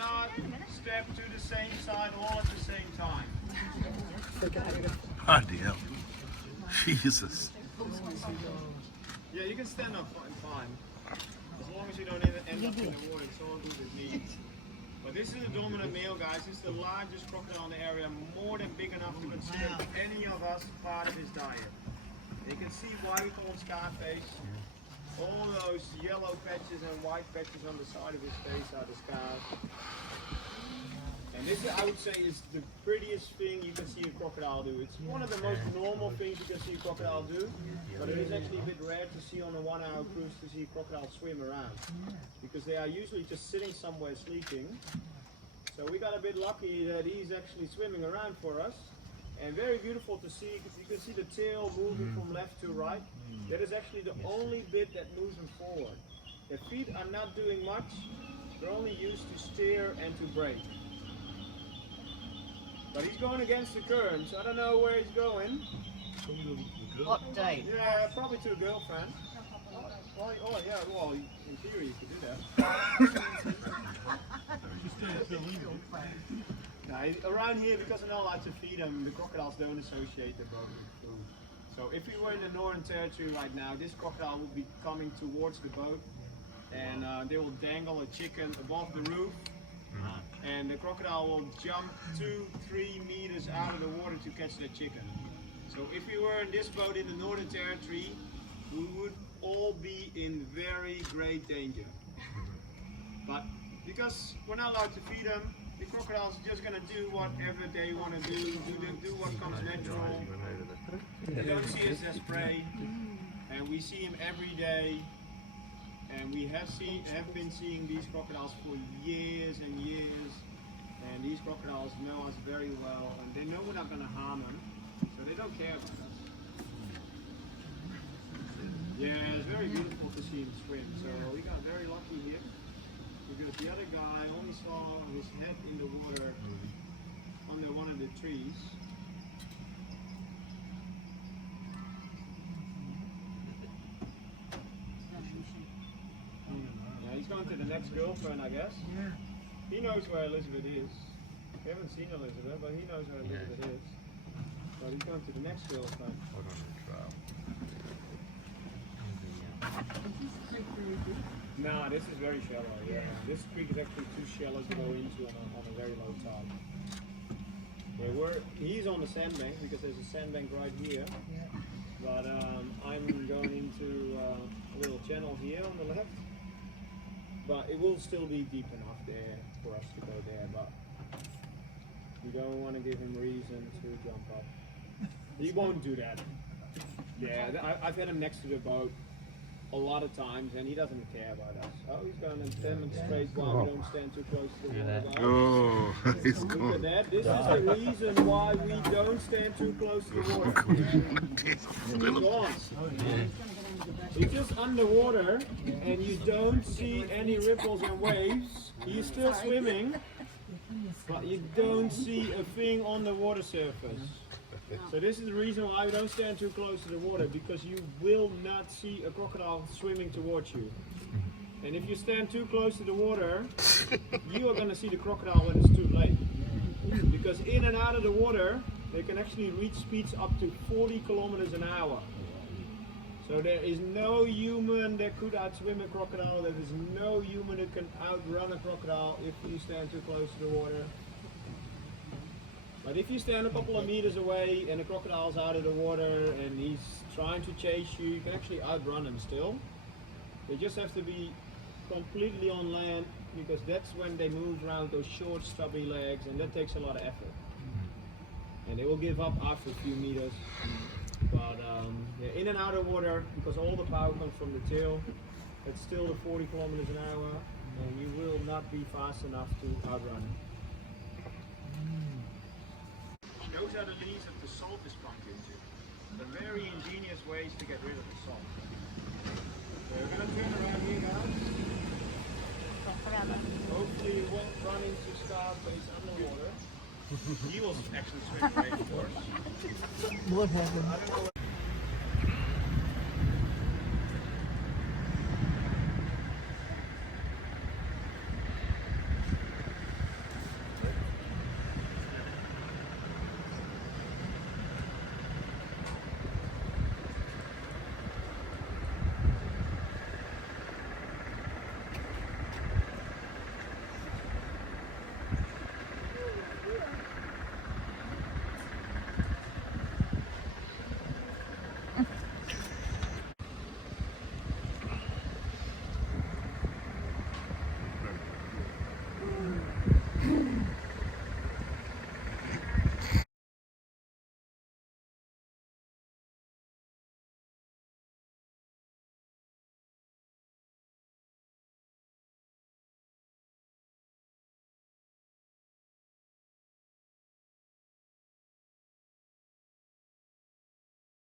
not step to the same side all at the same time. Bloody hell. Jesus. Yeah, you can stand up fine. As long as you don't end up in the water, it's all good with me. But this is the dominant male, guys. This is the largest crocodile in the area, more than big enough to consider any of us part of his diet. You can see why we call him Scarface. All those yellow patches and white patches on the side of his face are the scars. And this, I would say, is the prettiest thing you can see a crocodile do. It's one of the most normal things you can see a crocodile do, but it is actually a bit rare to see on a 1-hour cruise to see a crocodile swim around, because they are usually just sitting somewhere sleeping. So we got a bit lucky that he's actually swimming around for us, and very beautiful to see, because you can see the tail moving from left to right. That is actually the only bit that moves him forward. Their feet are not doing much, they're only used to steer and to brake. But he's going against the Cairns. I don't know where he's going. What date? Yeah, probably to a girlfriend. Oh yeah, well, in theory you could do that. Around here, because we're not allowed to feed them, the crocodiles don't associate their boat with food. So if we were in the Northern Territory right now, this crocodile would be coming towards the boat, and they will dangle a chicken above the roof. And the crocodile will jump 2-3 meters out of the water to catch that chicken. So if we were in this boat in the Northern Territory, we would all be in very great danger. But because we're not allowed to feed them, the crocodiles are just going to do whatever they want to do what comes natural. They don't see us as prey, and we see him every day. And we have been seeing these crocodiles for years and years, and these crocodiles know us very well, and they know we're not going to harm them, so they don't care about us. Yeah, it's very beautiful to see him swim, so we got very lucky here, because the other guy only saw his head in the water under one of the trees. He's going to the next girlfriend, I guess. Yeah. He knows where Elizabeth is. We haven't seen Elizabeth, but he knows where Elizabeth is. But he's going to the next girlfriend. Hold on the trial. Nah, this is very shallow, yeah. This creek is actually too shallow to go into on a very low tide. He's on the sandbank, because there's a sandbank right here. Yeah. But I'm going into a little channel here on the left. But it will still be deep enough there for us to go there, but we don't want to give him reason to jump up. He won't do that. Yeah, I've had him next to the boat a lot of times, and he doesn't care about us. Oh, he's going to demonstrate why we don't stand too close to the water. Oh, he's Look gone. at that. This is the reason why we don't stand too close to the water. He's gone. He's just underwater, and you don't see any ripples and waves. He's still swimming, but you don't see a thing on the water surface. So this is the reason why we don't stand too close to the water, because you will not see a crocodile swimming towards you. And if you stand too close to the water, you are going to see the crocodile when it's too late. Because in and out of the water, they can actually reach speeds up to 40 kilometers an hour. So there is no human that could outswim a crocodile. There is no human that can outrun a crocodile if you stand too close to the water. But if you stand a couple of meters away and the crocodile's out of the water and he's trying to chase you, you can actually outrun him still. They just have to be completely on land, because that's when they move around those short stubby legs, and that takes a lot of effort. And they will give up after a few meters. But yeah, in and out of water, because all the power comes from the tail, it's still the 40 kilometers an hour, and you will not be fast enough to outrun it. Those are the leaves that the salt is pumped into. They're very ingenious ways to get rid of the salt. So we're going to turn around here, guys. Hopefully you won't run into Scarface underwater. He will actually swim away, of course. What happened? I don't know.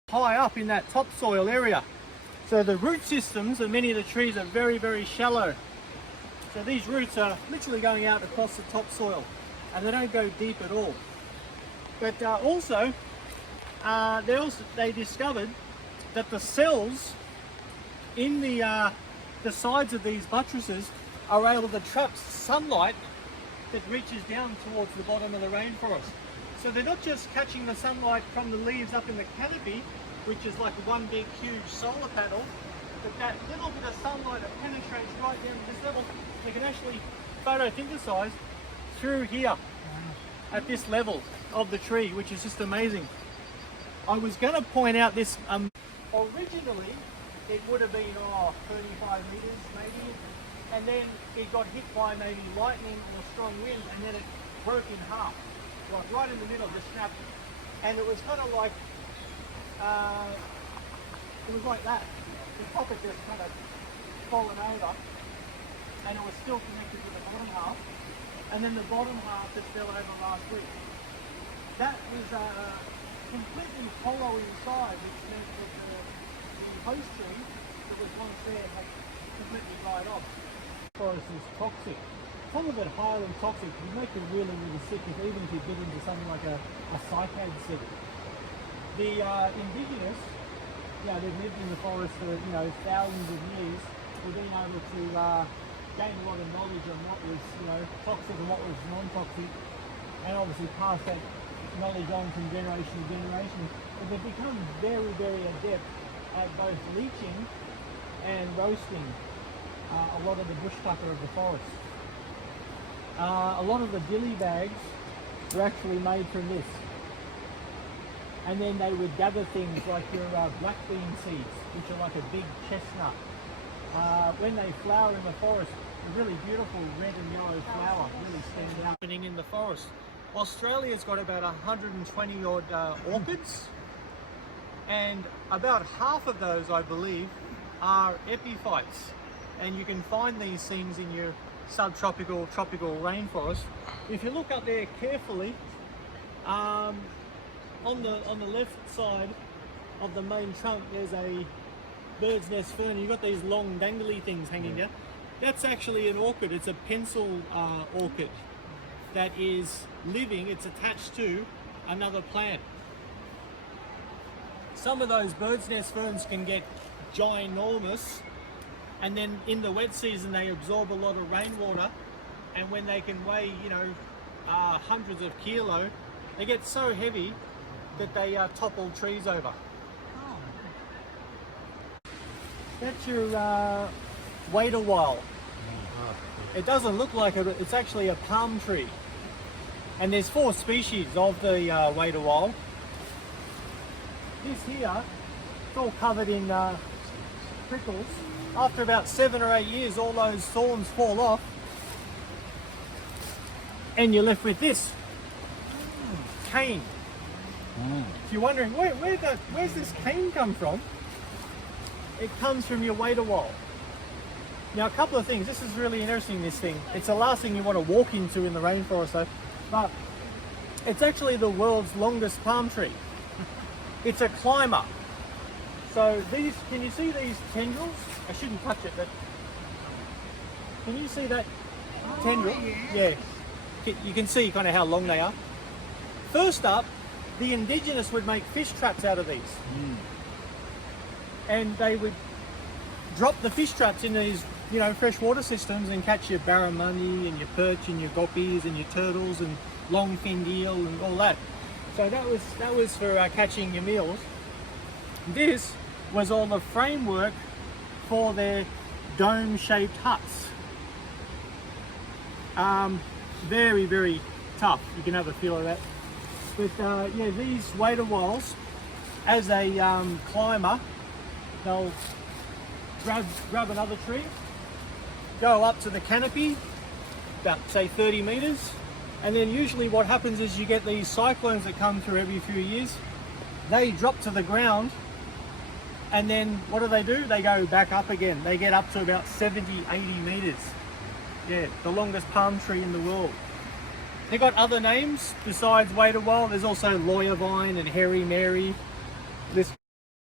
high up in that topsoil area. So the root systems of many of the trees are very, very shallow. So these roots are literally going out across the topsoil and they don't go deep at all. But they discovered that the cells in the sides of these buttresses are able to trap sunlight that reaches down towards the bottom of the rainforest. So they're not just catching the sunlight from the leaves up in the canopy, which is like one big huge solar panel, but that little bit of sunlight that penetrates right down to this level, they can actually photosynthesize through here at this level of the tree, which is just amazing. I was going to point out this, originally it would have been 35 meters maybe, and then it got hit by maybe lightning or strong wind, and then it broke in half, like right in the middle, just snapped. And it was kind of like, it was like that. The top had just kind of fallen over, and it was still connected to the bottom half, and then the bottom half just fell over last week. That was completely hollow inside, which meant that the host tree that was once there had completely died off. Forest is toxic. Some of it highly toxic. You make you really, really sick even if you get into something like a cycad seed. The indigenous, they've lived in the forest for thousands of years. They've been able to gain a lot of knowledge on what was toxic and what was non-toxic, and obviously pass that knowledge on from generation to generation. But they've become very, very adept at both leaching and roasting a lot of the bush tucker of the forest. A lot of the dilly bags were actually made from this. And then they would gather things like your black bean seeds, which are like a big chestnut. When they flower in the forest, a really beautiful red and yellow flower really stand out. In the forest, Australia's got about 120 odd orchids, and about half of those, I believe, are epiphytes. And you can find these things in your subtropical, tropical rainforest. If you look up there carefully, on the left side of the main trunk, there's a bird's nest fern. You've got these long dangly things hanging down. That's actually an orchid. It's a pencil orchid that is living. It's attached to another plant. Some of those bird's nest ferns can get ginormous, and then in the wet season they absorb a lot of rainwater, and when they can weigh hundreds of kilos, they get so heavy that they topple trees over. That's your waderwile. It doesn't look like it, it's actually a palm tree. And there's 4 species of the waderwile. This here, it's all covered in prickles. After about 7 or 8 years, all those thorns fall off, and you're left with this cane. If you're wondering where's this cane come from, it comes from your waderwile. Now, a couple of things. This is really interesting. This thing. It's the last thing you want to walk into in the rainforest, though. But it's actually the world's longest palm tree. It's a climber. So these, can you see these tendrils? I shouldn't touch it, but can you see that tendril? Yes. Yeah. You can see kind of how long they are. First up, the indigenous would make fish traps out of these. And they would drop the fish traps in these, freshwater systems and catch your barramundi and your perch and your guppies and your turtles and long-finned eel and all that. So that was for catching your meals. This was all the framework for their dome-shaped huts. Very, very tough. You can have a feel of that. But these waderwiles, as a climber, they'll grab another tree, go up to the canopy, about say 30 meters, and then usually what happens is you get these cyclones that come through every few years. They drop to the ground, and then what do? They go back up again. They get up to about 70, 80 meters. Yeah, the longest palm tree in the world. They got other names besides waderwile. There's also lawyer vine and hairy Mary. This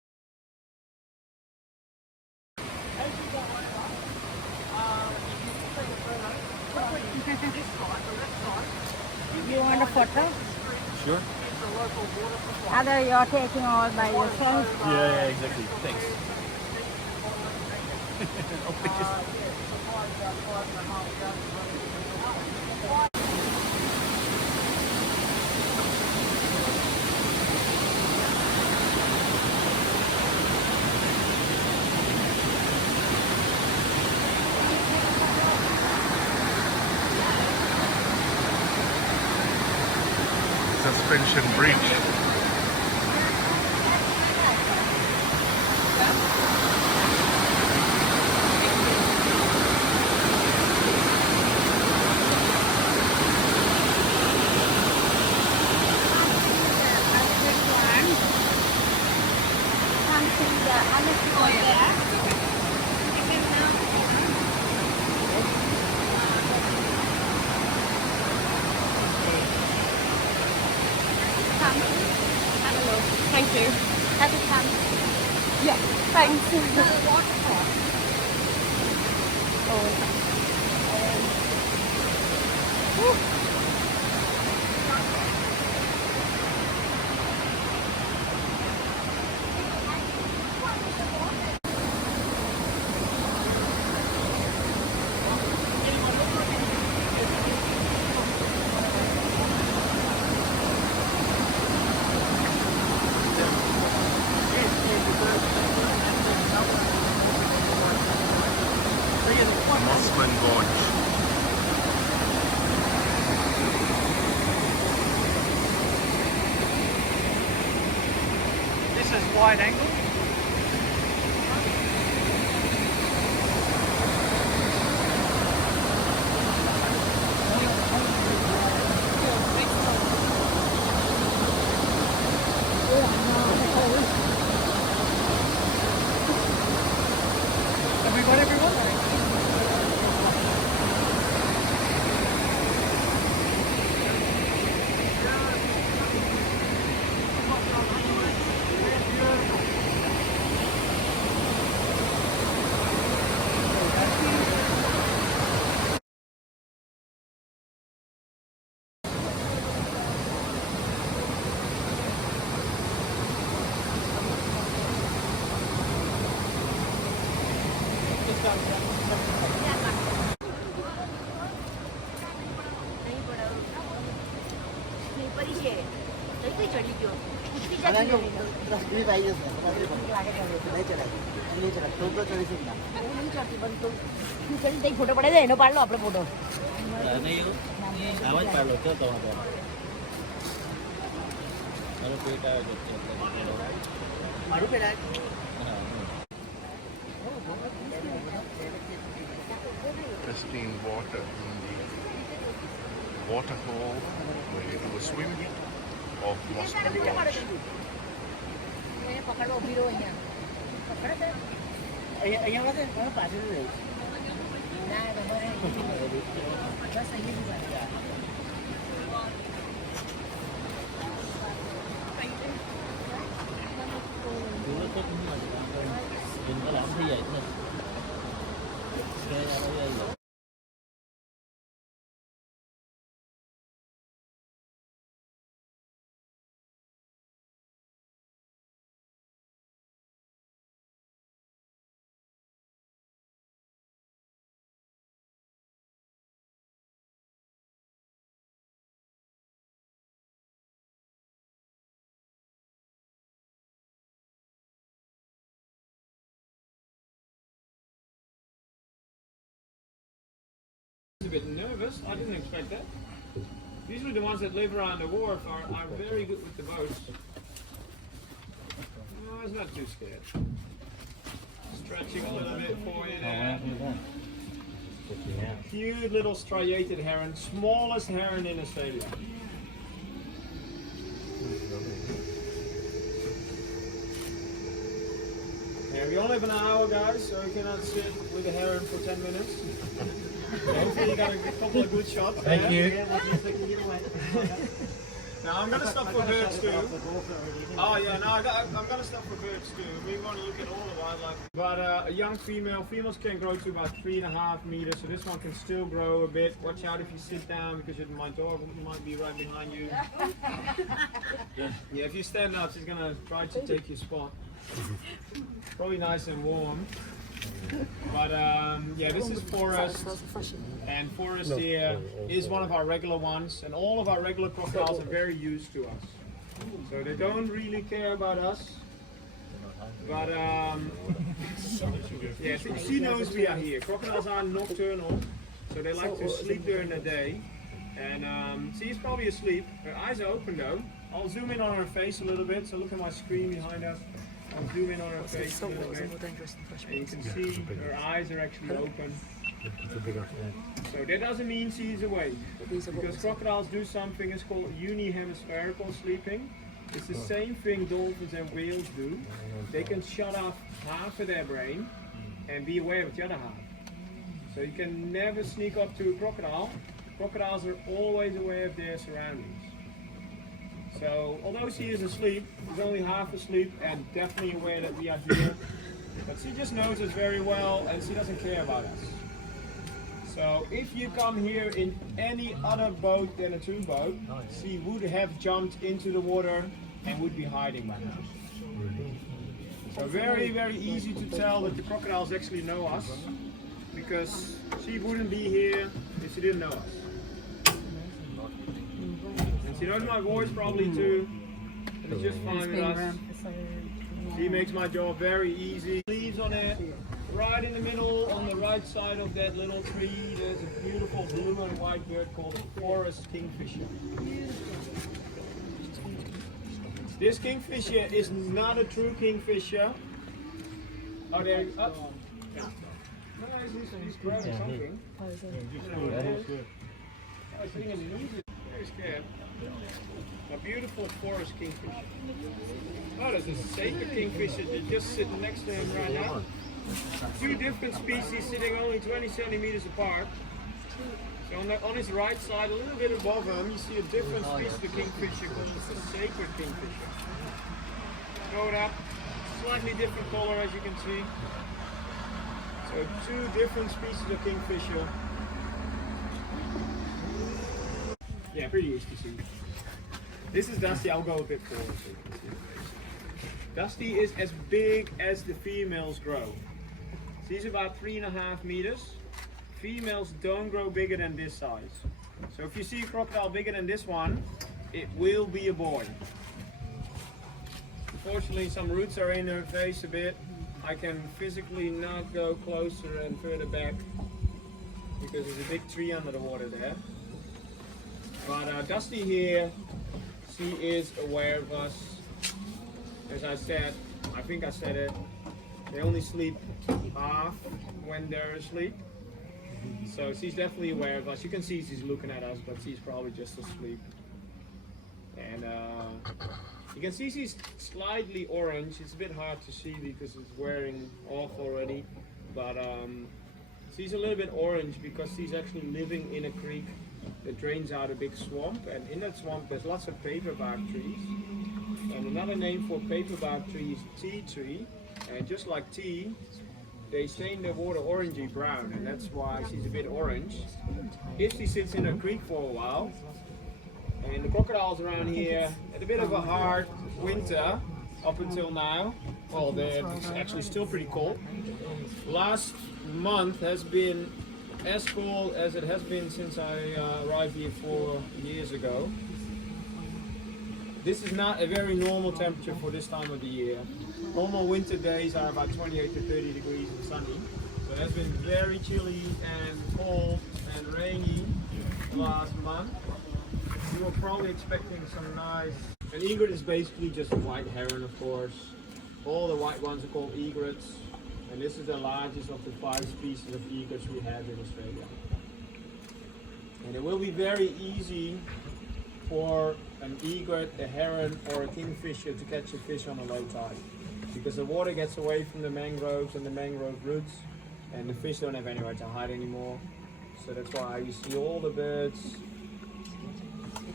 you want a photo? Sure. Either you're taking all by yourself. Yeah, exactly. Thanks. Suspension bridge. Thank you. Happy time. Yeah, thanks. Mossman Gorge. This is wide angle. Have we got everyone? Photo પડે છે એનો પાડલો આપણે photo આવાજ પાડલો તો તમારો મારો પેટ આવે છે મારું પેટ આવે Pristine water in the waterhole where you do a swim of Mossman Gorge. પકડવો ઉભી રહો અહીંયા પકડે અહીંયા વાગે મને પાછળ રહી ના તમારે બસ અહીંયા દૂર તો નહીં જંગલ આમ થઈ જાય ને A bit nervous. I didn't expect that. Usually the ones that live around the wharf are very good with the boats. No, it's not too scared. Stretching a little bit for you there. Cute little striated heron, smallest heron in Australia. Yeah, we only have an hour, guys, so we cannot sit with a heron for 10 minutes. Hopefully you got a couple of good shots. Thank you. Now I'm gonna stop for birds too. Oh yeah, no, I'm gonna stop for birds too. We want to look at all the wildlife. But a young females can grow to about 3.5 meters, so this one can still grow a bit. Watch out if you sit down because my dog might be right behind you. Yeah, if you stand up, she's gonna try to take your spot. Probably nice and warm. But yeah, this is forest, and forest here is one of our regular ones, and all of our regular crocodiles are very used to us. So they don't really care about us. But yeah, she knows we are here. Crocodiles are nocturnal, so they like to sleep during the day. And she's probably asleep. Her eyes are open though. I'll zoom in on her face a little bit, so look at my screen behind us. I'll zoom in on her face a little bit, and you can see her eyes are actually open. So that doesn't mean she's awake, because crocodiles do something that's called unihemispherical sleeping. It's the same thing dolphins and whales do. They can shut off half of their brain and be aware of the other half. So you can never sneak up to a crocodile. Crocodiles are always aware of their surroundings. So, although she is asleep, she's only half asleep and definitely aware that we are here. But she just knows us very well and she doesn't care about us. So, if you come here in any other boat than a tugboat, she would have jumped into the water and would be hiding by now. So, very, very easy to tell that the crocodiles actually know us, because she wouldn't be here if she didn't know us. She knows my voice probably too, and it's just fine with us. She makes my job very easy. Leaves on it, right in the middle on the right side of that little tree, there's a beautiful blue and white bird called a forest kingfisher. This kingfisher is not a true kingfisher. Oh, there, oh. No, he's grabbing something. Oh, he's sitting in the knees. Very scared. A beautiful forest kingfisher. Oh, there's a sacred kingfisher that's just sitting next to him right now. Two different species sitting only 20 centimeters apart. So on his right side, a little bit above him, you see a different species of kingfisher called the sacred kingfisher. Throw it up. Slightly different color, as you can see. So two different species of kingfisher. Yeah, pretty easy to see. This is Dusty. I'll go a bit forward so you can see the face. Dusty is as big as the females grow. She's about 3.5 meters. Females don't grow bigger than this size. So if you see a crocodile bigger than this one, it will be a boy. Unfortunately, some roots are in her face a bit. I can physically not go closer and further back because there's a big tree under the water there. But Dusty here, she is aware of us. As I said, I think I said it, they only sleep half when they're asleep. So she's definitely aware of us. You can see she's looking at us, but she's probably just asleep. And you can see she's slightly orange. It's a bit hard to see because it's wearing off already. But she's a little bit orange because she's actually living in a creek that drains out a big swamp, and in that swamp there's lots of paperbark trees. And another name for paperbark tree is tea tree, and just like tea, they stain their water orangey brown, and that's why she's a bit orange. If she sits in a creek for a while, and the crocodiles around here had a bit of a hard winter up until now. Well, it's actually still pretty cold. Last month has been as cold as it has been since I arrived here 4 years ago. This is not a very normal temperature for this time of the year. Normal winter days are about 28 to 30 degrees and sunny. So it has been very chilly and cold and rainy last month. We were probably expecting some nice... An egret is basically just a white heron, of course. All the white ones are called egrets. And this is the largest of the 5 species of egrets we have in Australia. And it will be very easy for an egret, a heron, or a kingfisher to catch a fish on a low tide. Because the water gets away from the mangroves and the mangrove roots, and the fish don't have anywhere to hide anymore. So that's why you see all the birds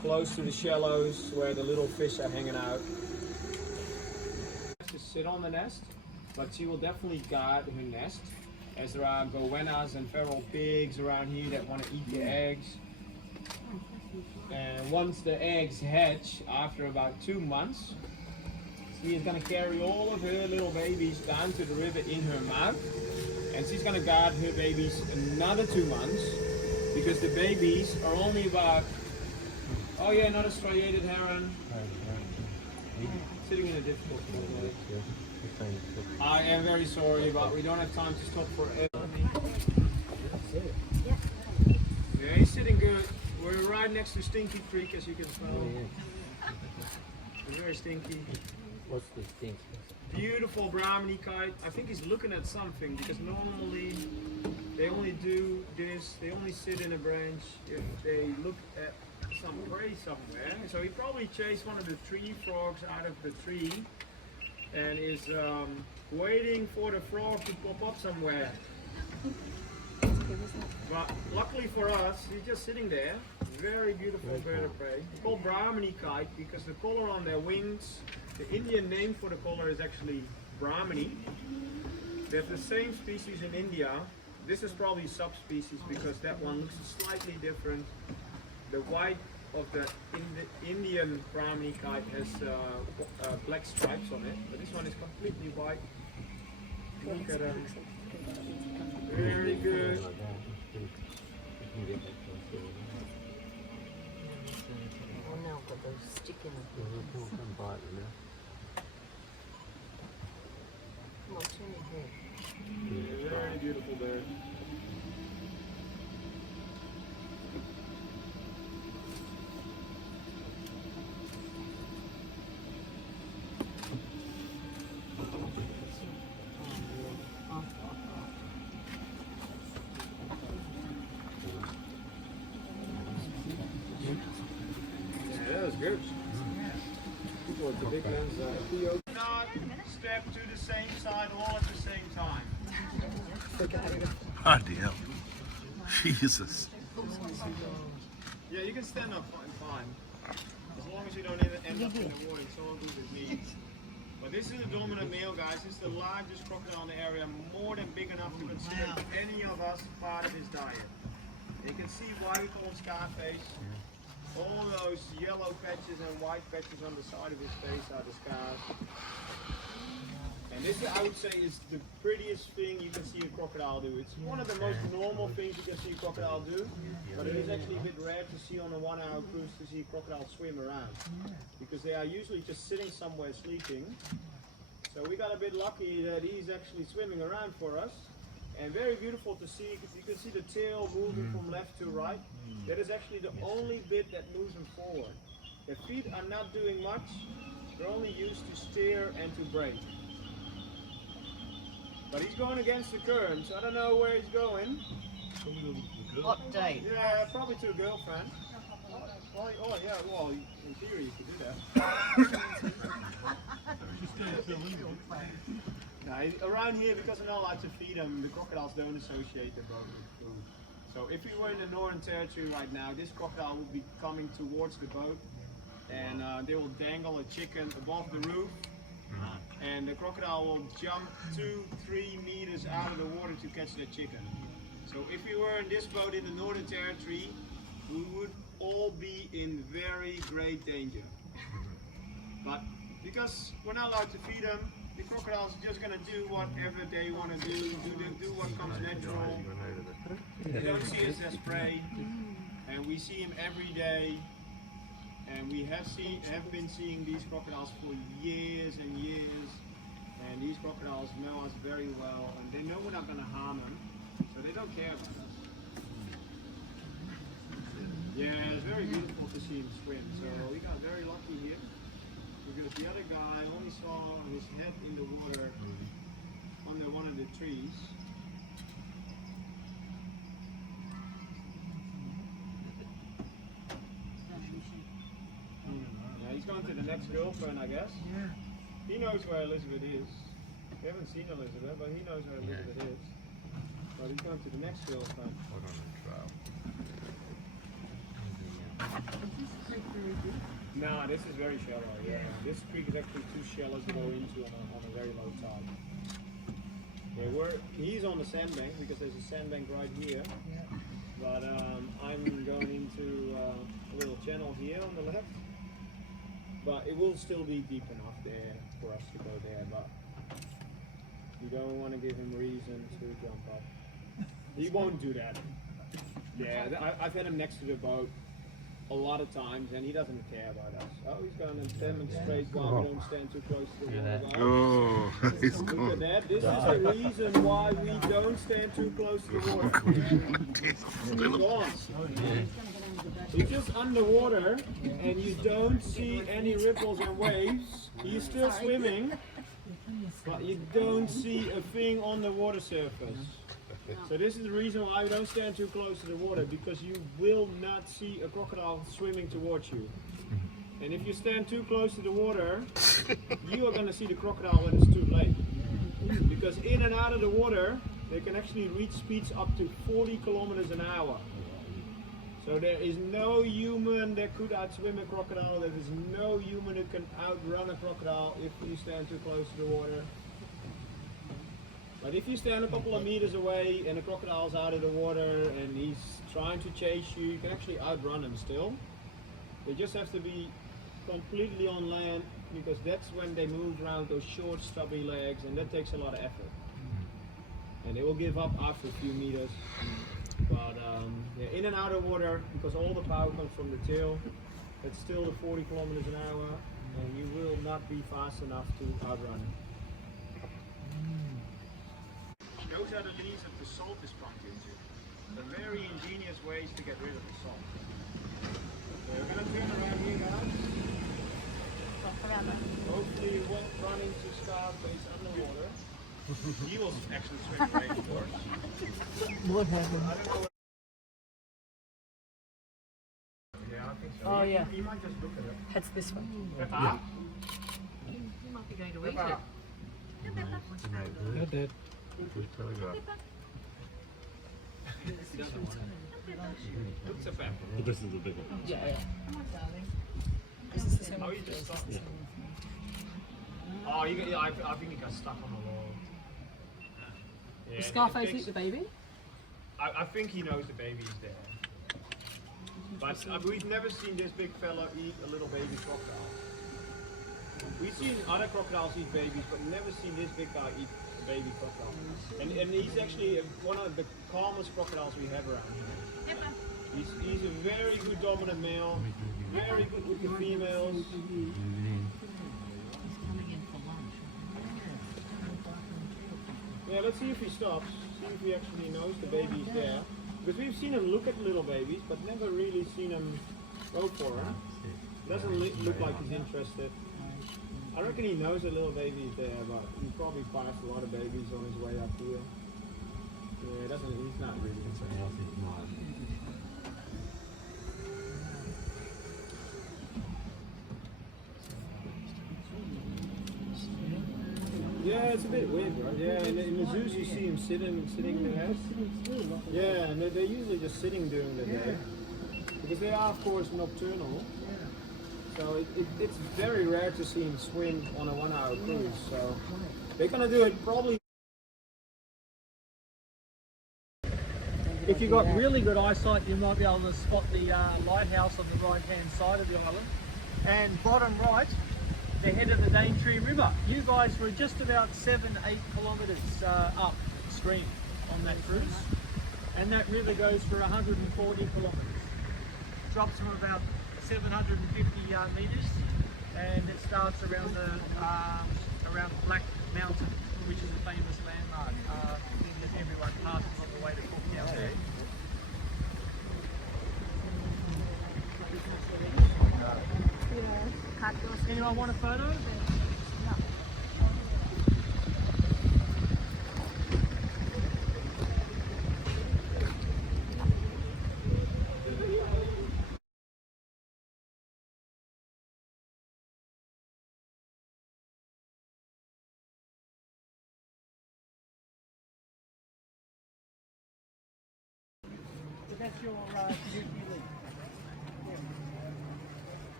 close to the shallows where the little fish are hanging out. Just sit on the nest, but she will definitely guard her nest, as there are goannas and feral pigs around here that want to eat the eggs. And once the eggs hatch, after about 2 months, she is going to carry all of her little babies down to the river in her mouth, and she's going to guard her babies another 2 months, because the babies are only about, oh yeah, not a striated heron, sitting in a difficult place. I am very sorry, but we don't have time to stop for yeah, he's sitting good. We're right next to Stinky Creek, as you can smell. It's very stinky. What's the thing? Beautiful Brahminy kite. I think he's looking at something, because normally they only do this, they only sit in a branch if they look at some prey somewhere. So he probably chased one of the tree frogs out of the tree and is waiting for the frog to pop up somewhere. But luckily for us, he's just sitting there. Very beautiful bird of prey. It's called Brahminy kite because the color on their wings, the Indian name for the color is actually Brahminy. They have the same species in India. This is probably subspecies because that one looks slightly different. The white of the Indian Brahminy kite has black stripes on it, but this one is completely white. Look at them. Very good. Oh no, but those sticking up. Come on, turn your head. Very beautiful bird. Good. Towards the big ones, not step to the same side all at the same time. Bloody hell. Jesus. Yeah, you can stand up fine. As long as you don't end up in the water, it's all good with knees. But this is a dominant male, guys. This is the largest crocodile in the area, more than big enough to consider any of us part of his diet. You can see why we call him Scarface. All those yellow patches and white patches on the side of his face are the scars. And this, I would say, is the prettiest thing you can see a crocodile do. It's one of the most normal things you can see a crocodile do, but it is actually a bit rare to see on a 1-hour cruise to see a crocodile swim around, because they are usually just sitting somewhere sleeping. So we got a bit lucky that he's actually swimming around for us. And very beautiful to see, because you can see the tail moving from left to right. That is actually the only bit that moves him forward. Their feet are not doing much. They're only used to steer and to brake. But he's going against the current, so I don't know where he's going. What day? Yeah, probably to a girlfriend. Oh yeah, well, in theory you could do that. Around here, because we're not allowed to feed them, the crocodiles don't associate their boat with food. So if we were in the Northern Territory right now, this crocodile would be coming towards the boat, and they will dangle a chicken above the roof, and the crocodile will jump 2-3 meters out of the water to catch that chicken. So if we were in this boat in the Northern Territory, we would all be in very great danger. But because we're not allowed to feed them, the crocodiles are just going to do whatever they want to do what comes natural. They don't see us as prey, and we see them every day, and we have been seeing these crocodiles for years and years, and these crocodiles know us very well, and they know we're not going to harm them, so they don't care about us. Yeah, it's very beautiful to see him swim, so we got very lucky here. Because the other guy only saw his head in the water under one of the trees. Yeah, he's going to the next girlfriend, I guess. Yeah. He knows where Elizabeth is. We haven't seen Elizabeth, but he knows where Elizabeth is. But he's going to the next girlfriend. Hold on a trial. very deep? No, this is very shallow. Yeah, this creek is actually too shallow to go into on a very low tide. Yeah, he's on the sandbank because there's a sandbank right here. Yeah. But I'm going into a little channel here on the left. But it will still be deep enough there for us to go there. But you don't want to give him reason to jump up. He won't do that. Yeah, I've had him next to the boat a lot of times, and he doesn't care about us. Oh, he's going to demonstrate why we don't stand too close to the water. Oh, it's Look gone. at that. This is the reason why we don't stand too close to the water. He's gone. He's just underwater, and you don't see any ripples and waves. He's still swimming, but you don't see a thing on the water surface. So this is the reason why we don't stand too close to the water, because you will not see a crocodile swimming towards you. And if you stand too close to the water, you are going to see the crocodile when it's too late. Because in and out of the water, they can actually reach speeds up to 40 kilometers an hour. So there is no human that could outswim a crocodile. There is no human that can outrun a crocodile if you stand too close to the water. But if you stand a couple of meters away and the crocodile's out of the water and he's trying to chase you, you can actually outrun him still. They just have to be completely on land, because that's when they move around those short stubby legs, and that takes a lot of effort. And they will give up after a few meters. But yeah, in and out of water, because all the power comes from the tail, it's still the 40 kilometers an hour, and you will not be fast enough to outrun it. Those are the leaves that the salt is pumped into. They're very ingenious ways to get rid of the salt. So we're going to turn around here, guys. Hopefully you won't run into Scarface underwater. He will actually swim away, of course. What happened? I don't know. Yeah, I think so. Oh, yeah. You might just look at it. It's this one. Peppa? You might be going to eat Peppa. it. Not dead. Looks a pepper. But this is the big one. Yeah, yeah. Oh, you just stopped. Oh, you got, yeah, I think he got stuck on the wall. Yeah, Does Scarface it takes- eat the baby? I think he knows the baby's there. But we've never seen this big fella eat a little baby crocodile. We've seen other crocodiles eat babies, but never seen this big guy eat a baby crocodile. And he's actually one of the calmest crocodiles we have around here. He's a very good dominant male, very good with the females. Yeah, let's see if he stops, see if he actually knows the baby's there. Because we've seen him look at little babies, but never really seen him go for them. Doesn't look like he's interested. I reckon he knows a little baby's there, but he probably passed a lot of babies on his way up here. Yeah, he's not really interested. Yeah, it's a bit weird, right? Yeah, in the zoos you see him sitting there. Yeah, and they're usually just sitting during the day. Because they are, of course, nocturnal. So it's very rare to see him swim on a 1 hour cruise. So they're gonna do it probably. If you've got really good eyesight, you might be able to spot the lighthouse on the right-hand side of the island. And bottom right, the head of the Daintree River. You guys were just about 7-8 kilometres upstream on that cruise. And that river goes for 140 kilometres. Drops from about 750 metres, and it starts around the Black Mountain, which is a famous landmark that everyone passes on the way to Cook down there. Anyone want a photo? So that's your duty lead.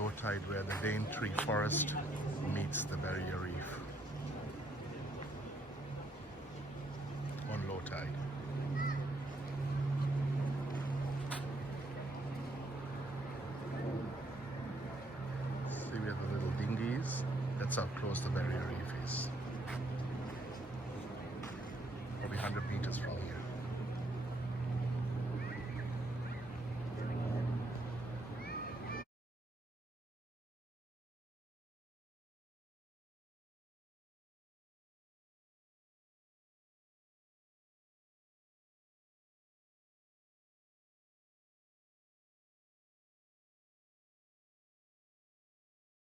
low tide where the Daintree Forest meets the Barrier Reef. On low tide. See where the little dinghies? That's how close the Barrier Reef is. Probably 100 meters from here.